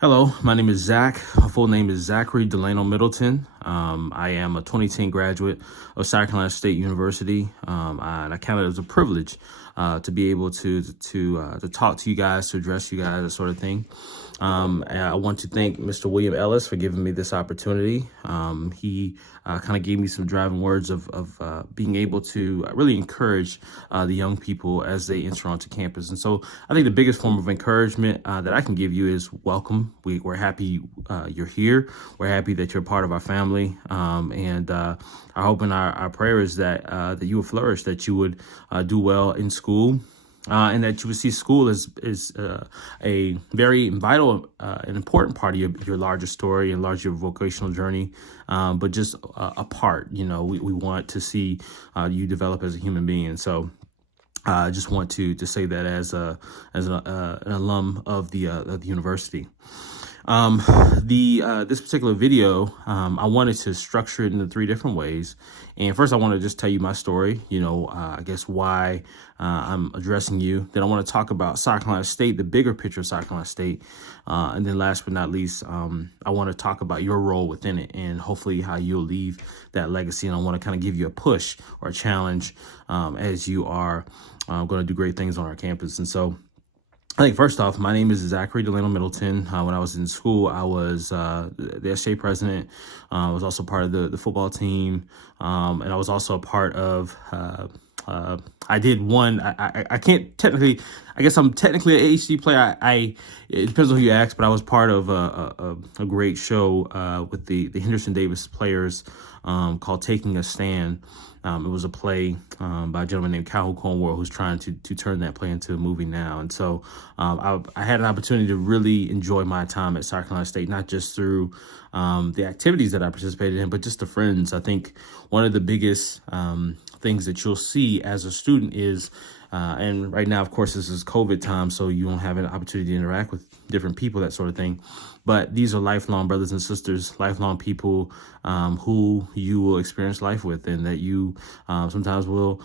Hello, my name is Zach. My full name is Zachary Delano Middleton. I am a 2010 graduate of South Carolina State University, and I count it as a privilege to be able to talk to you guys, to address you guys, that sort of thing. And I want to thank Mr. William Ellis for giving me this opportunity. He kind of gave me some driving words of being able to really encourage the young people as they enter onto campus. And so I think the biggest form of encouragement that I can give you is welcome. We're happy you're here. We're happy that you're part of our family. And our hope and our prayer is that you will flourish, that you would do well in school. And that you would see school as a very vital and important part of your larger story and larger vocational journey, but just a part. You know, we want to see you develop as a human being. And so I just want to say that as an alum of the university. This particular video, I wanted to structure it into three different ways. And first, I want to just tell you my story, I guess why I'm addressing you. Then I want to talk about South Carolina State, the bigger picture of South Carolina State. And then last but not least, I want to talk about your role within it and hopefully how you'll leave that legacy. And I want to kind of give you a push or a challenge as you are going to do great things on our campus. And so I think first off, my name is Zachary Delano Middleton. When I was in school, I was the SJ president. I was also part of the football team. And I was also a part of, I did one, I can't technically, I guess I'm technically an HD player. It depends on who you ask, but I was part of a great show with the Henderson Davis players called Taking a Stand. It was a play by a gentleman named Calhoun Cornwell, who's trying to turn that play into a movie now. And so I had an opportunity to really enjoy my time at South Carolina State, not just through the activities that I participated in, but just the friends. I think one of the biggest things that you'll see as a student is, and right now, of course, this is COVID time, so you don't have an opportunity to interact with different people, that sort of thing. But these are lifelong brothers and sisters, lifelong people who you will experience life with, and that you sometimes will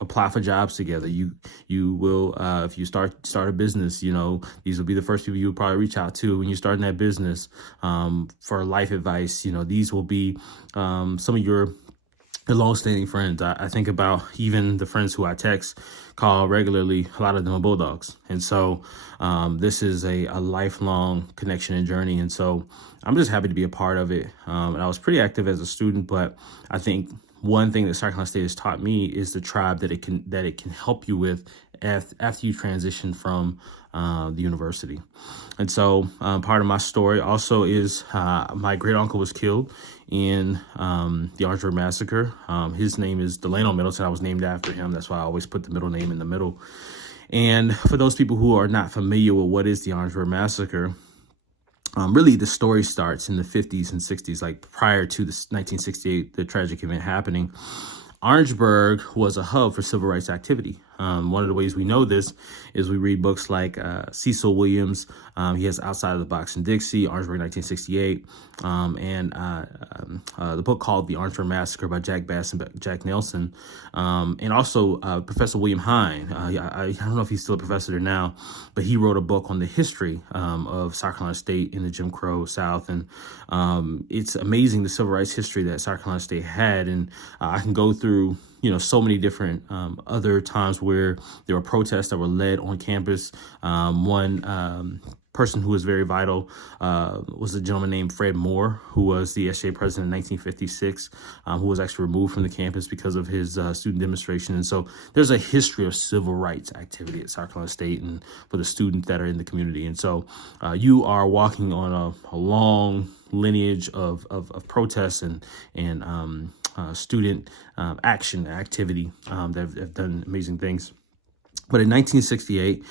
apply for jobs together. You will, if you start a business, these will be the first people you'll probably reach out to when you're starting that business for life advice. These will be some of your long-standing friends. I think about even the friends who I text, call regularly. A lot of them are Bulldogs. And so this is a lifelong connection and journey. And so I'm just happy to be a part of it. And I was pretty active as a student, but I think one thing that South Carolina State has taught me is the tribe that it can help you with after you transition from the university. And so part of my story also is my great uncle was killed in the Orangeburg Massacre. His name is Delano Middleton. I was named after him. That's why I always put the middle name in the middle. And for those people who are not familiar with what is the Orangeburg Massacre, really the story starts in the 50s and 60s, like prior to the 1968, the tragic event happening. Orangeburg was a hub for civil rights activity. One of the ways we know this is we read books like Cecil Williams. He has Outside of the Box in Dixie, Orangeburg 1968, and the book called The Orangeburg Massacre by Jack Bass and Jack Nelson, and also Professor William Hine. I don't know if he's still a professor there now, but he wrote a book on the history of South Carolina State in the Jim Crow South, and it's amazing the civil rights history that South Carolina State had, and I can go through so many different other times where there were protests that were led on campus. One person who was very vital was a gentleman named Fred Moore, who was the SJ president in 1956, who was actually removed from the campus because of his student demonstration. And so there's a history of civil rights activity at South Carolina State and for the students that are in the community. And so you are walking on a long lineage of protests and student action activity that have done amazing things. But in 1968,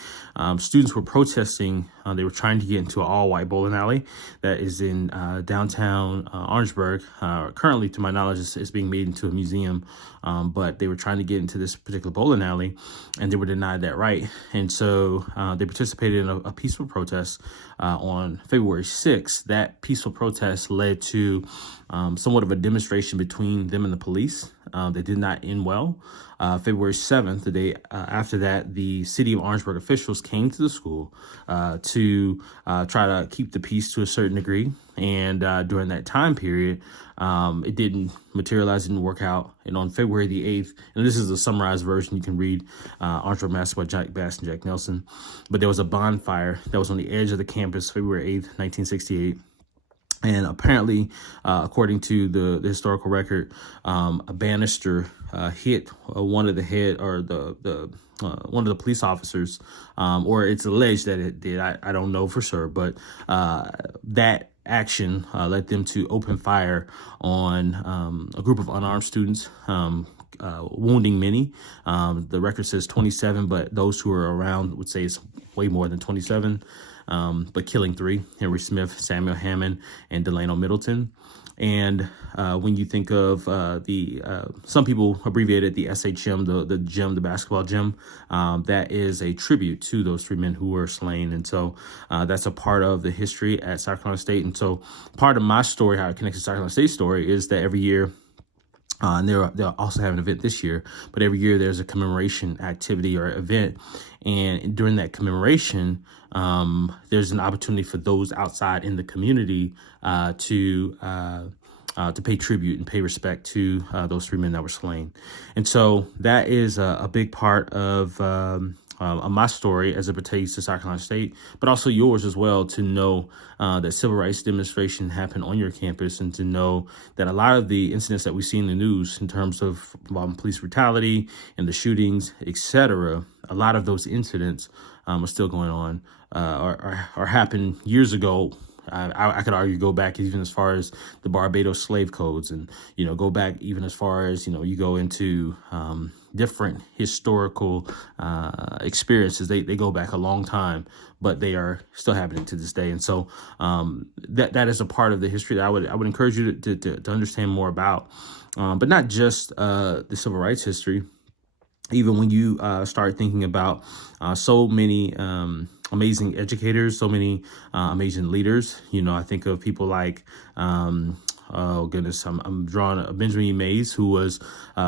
students were protesting. They were trying to get into an all-white bowling alley that is in downtown Orangeburg. Currently, to my knowledge, it's being made into a museum. But they were trying to get into this particular bowling alley, and they were denied that right. And so they participated in a peaceful protest on February 6th. That peaceful protest led to somewhat of a demonstration between them and the police. They did not end well. February 7th, the day after that, the city of Orangeburg officials came to the school to try to keep the peace to a certain degree. And during that time period, it didn't materialize, didn't work out. And on February the 8th, and this is a summarized version, you can read Orangeburg Massacre by Jack Bass and Jack Nelson, but there was a bonfire that was on the edge of the campus, February 8th, 1968. And apparently, according to the historical record, a banister hit one of the head or the one of the police officers, or it's alleged that it did. I don't know for sure, but that action led them to open fire on a group of unarmed students, wounding many. The record says 27, but those who are around would say it's way more than 27. But killing 3, Henry Smith, Samuel Hammond, and Delano Middleton. And when you think of some people abbreviate it the SHM, the gym, the basketball gym, that is a tribute to those 3 men who were slain. And so that's a part of the history at South Carolina State. And so part of my story, how it connects to South Carolina State story, is that every year, and they'll also have an event this year, but every year there's a commemoration activity or event. And during that commemoration, there's an opportunity for those outside in the community to pay tribute and pay respect to those 3 men that were slain. And so that is a big part of my story as it pertains to South Carolina State, but also yours as well, to know that civil rights demonstration happened on your campus, and to know that a lot of the incidents that we see in the news in terms of police brutality and the shootings, etc., a lot of those incidents are still going on or happened years ago. I could argue go back even as far as the Barbados slave codes, and go back even as far as you go into different historical experiences. They go back a long time, but they are still happening to this day. And so that is a part of the history that I would encourage you to understand more about, but not just the civil rights history. Even when you start thinking about so many amazing educators, so many amazing leaders, I think of people like, oh goodness, I'm drawing a Benjamin Mays, who was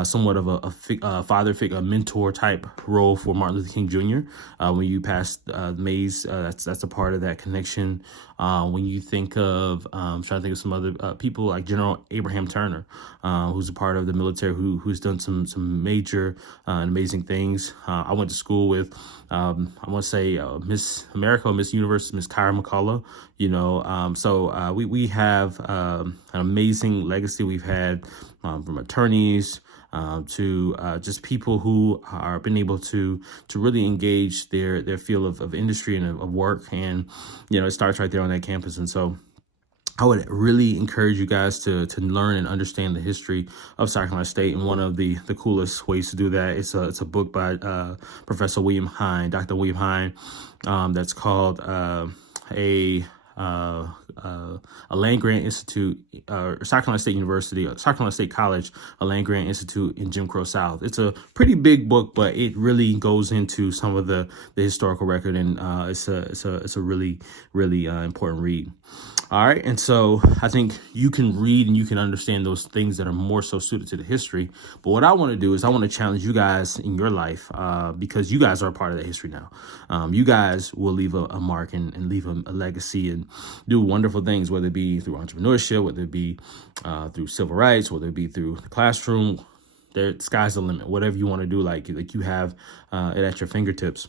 somewhat of a father figure, a mentor type role for Martin Luther King Jr. When you pass Mays, that's a part of that connection. When you think of, I'm trying to think of some other people like General Abraham Turner, who's a part of the military, who's done some major and amazing things. I went to school with, I want to say Miss America, Miss Universe, Miss Kyra McCullough. So we have an amazing legacy. We've had from attorneys to just people who are been able to really engage their field of industry and of work. And, it starts right there on that campus. And so I would really encourage you guys to learn and understand the history of South Carolina State. And one of the coolest ways to do that, it's a book by Professor William Hine, Dr. William Hine, that's called a land-grant institute, South Carolina State University, South Carolina State College, a land-grant institute in Jim Crow South. It's a pretty big book, but it really goes into some of the historical record, and it's a really, really important read. All right. And so I think you can read and you can understand those things that are more so suited to the history. But what I want to do is I want to challenge you guys in your life, because you guys are a part of that history now. You guys will leave a mark and leave a legacy and do wonderful things, whether it be through entrepreneurship, whether it be through civil rights, whether it be through the classroom. The sky's the limit. Whatever you want to do, like you have it at your fingertips.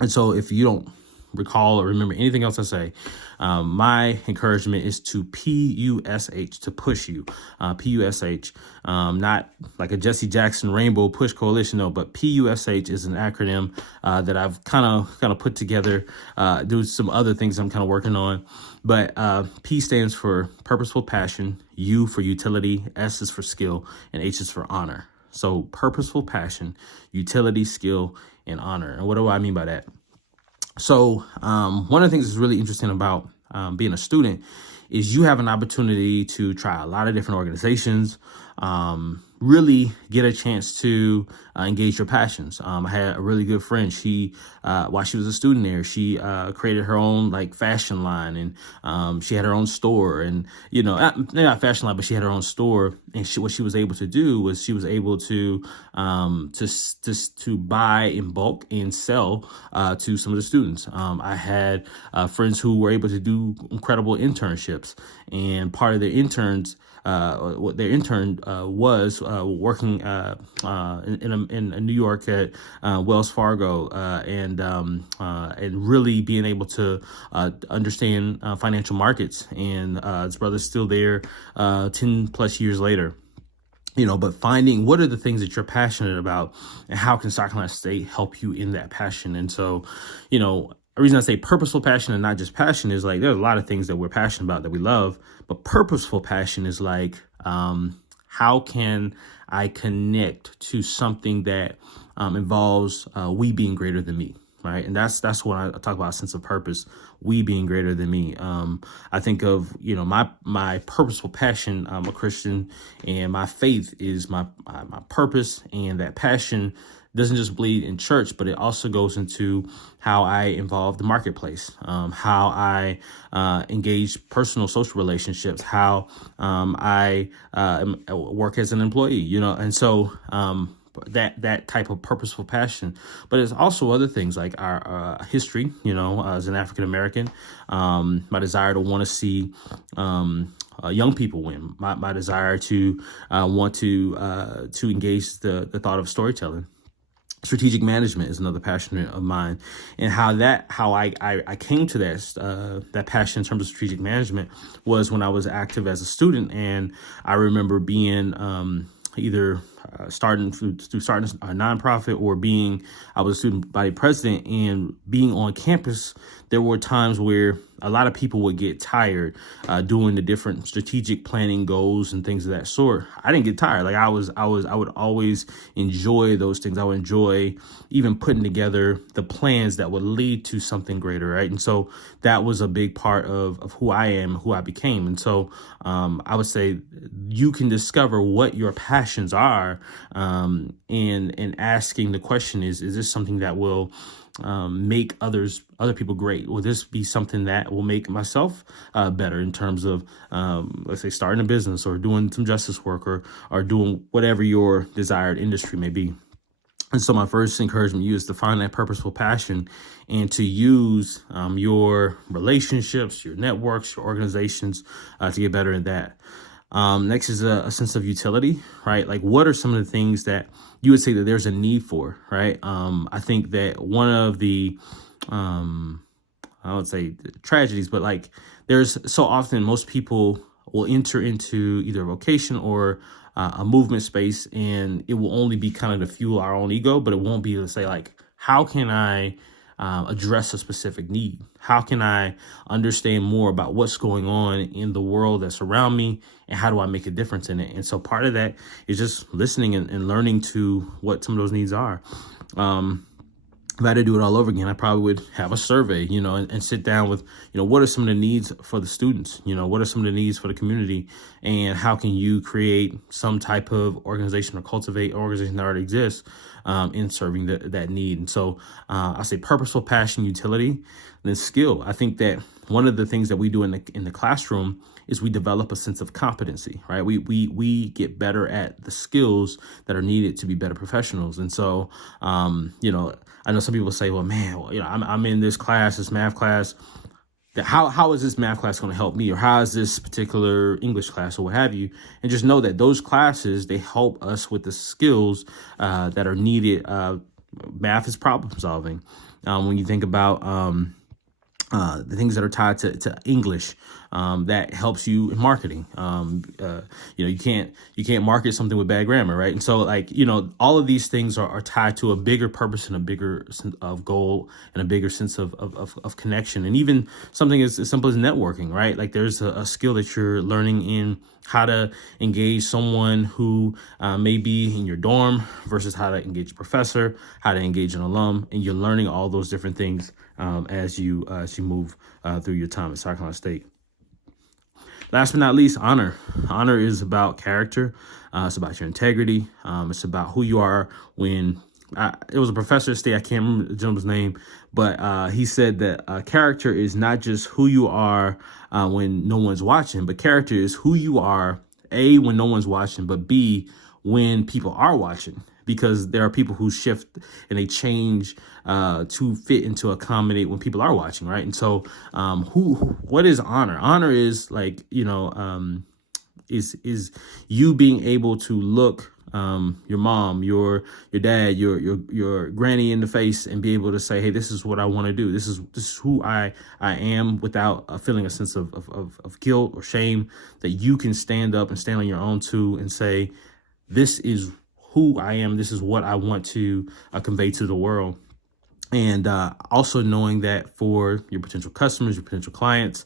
And so if you don't recall or remember anything else I say, my encouragement is to PUSH, to push you. PUSH, not like a Jesse Jackson Rainbow Push Coalition, no, but PUSH is an acronym that I've kind of put together. Do some other things I'm kind of working on, but P stands for purposeful passion, U for utility, S is for skill, and H is for honor. So purposeful passion, utility, skill, and honor. And what do I mean by that? So one of the things that's really interesting about being a student is you have an opportunity to try a lot of different organizations. really get a chance to engage your passions. I had a really good friend. She, while she was a student there, she created her own like fashion line, and she had her own store. And not fashion line, but she had her own store. And what she was able to do was she was able to buy in bulk and sell to some of the students. I had friends who were able to do incredible internships, and part of their interns. What their intern was working in New York at Wells Fargo, and really being able to understand financial markets. And his brother's still there 10 plus years later. But finding what are the things that you're passionate about, and how can South State help you in that passion. And so, the reason I say purposeful passion and not just passion is like, there's a lot of things that we're passionate about that we love, but purposeful passion is like, how can I connect to something that involves we being greater than me, right? And that's what I talk about, a sense of purpose, we being greater than me. I think of, my purposeful passion. I'm a Christian, and my faith is my purpose, and that passion doesn't just bleed in church, but it also goes into how I involve the marketplace, how I engage personal social relationships, how I work as an employee, and so that type of purposeful passion. But there's also other things like our history, as an African American, my desire to want to see young people win, my desire to want to engage the thought of storytelling. Strategic management is another passion of mine, and how I came to that passion in terms of strategic management was when I was active as a student. And I remember being either starting a nonprofit, or I was a student body president, and being on campus. There were times where a lot of people would get tired doing the different strategic planning goals and things of that sort. I didn't get tired. Like I would always enjoy those things. I would enjoy even putting together the plans that would lead to something greater, right? And so that was a big part of who I am, who I became. And so I would say you can discover what your passions are, and asking the question is this something that will make other people great? Will this be something that will make myself better in terms of, let's say, starting a business, or doing some justice work, or doing whatever your desired industry may be? And so my first encouragement to you is to find that purposeful passion, and to use your relationships, your networks, your organizations to get better at that. Next is a sense of utility, right? Like, what are some of the things that you would say that there's a need for, right? I think that one of the, I would say tragedies, but like there's so often most people will enter into either a vocation or a movement space, and it will only be kind of to fuel our own ego, but it won't be to say like, how can I address a specific need? How can I understand more about what's going on in the world that's around me, and how do I make a difference in it? And so part of that is just listening and learning to what some of those needs are. If I had to do it all over again, I probably would have a survey, and sit down with, what are some of the needs for the students? What are some of the needs for the community, and how can you create some type of organization or cultivate an organization that already exists in serving that need? And so I say purposeful passion, utility, and then skill. I think that one of the things that we do in the classroom is we develop a sense of competency, right? We get better at the skills that are needed to be better professionals. And so, I know some people say, well, man, I'm in this class, this math class. How is this math class going to help me? Or how is this particular English class, or what have you? And just know that those classes, they help us with the skills that are needed. Math is problem solving. When you think about the things that are tied to English, that helps you in marketing. You can't market something with bad grammar, right? And so like, all of these things are tied to a bigger purpose and a bigger sense of goal and a bigger sense of connection. And even something as simple as networking, right? Like there's a skill that you're learning in how to engage someone who may be in your dorm versus how to engage a professor, how to engage an alum, and you're learning all those different things as you move through your time at South Carolina State. Last but not least, honor. Honor is about character. It's about your integrity. It's about who you are when. It was a professor at state. I can't remember the gentleman's name, but he said that character is not just who you are when no one's watching, but character is who you are, A, when no one's watching, but B, when people are watching. Because there are people who shift and they change to fit and to accommodate when people are watching, right? And so, what is honor? Honor is like, is you being able to look your mom, your dad, your granny in the face and be able to say, hey, this is what I want to do. This is who I am, without feeling a sense of guilt or shame, that you can stand up and stand on your own too and say, this is who I am. This is what I want to convey to the world. And also knowing that for your potential customers, your potential clients,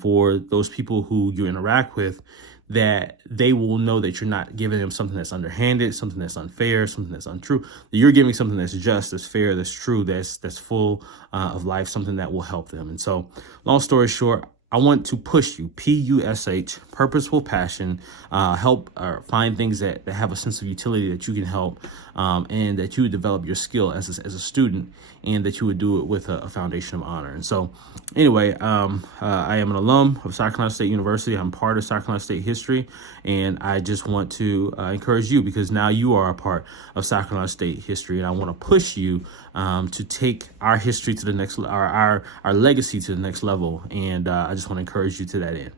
for those people who you interact with, that they will know that you're not giving them something that's underhanded, something that's unfair, something that's untrue. That you're giving something that's just, that's fair, that's true, that's full of life, something that will help them. And so, long story short, I want to push you, PUSH, purposeful passion, help find things that have a sense of utility that you can help, and that you would develop your skill as a student, and that you would do it with a foundation of honor. And so anyway, I am an alum of South Carolina State University. I'm part of South Carolina State history, and I just want to encourage you, because now you are a part of South Carolina State history, and I want to push you to take our history to the next, our legacy to the next level. And I just want to encourage you to that end.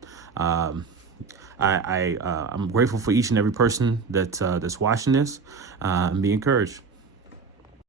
I'm grateful for each and every person that's watching this, and be encouraged.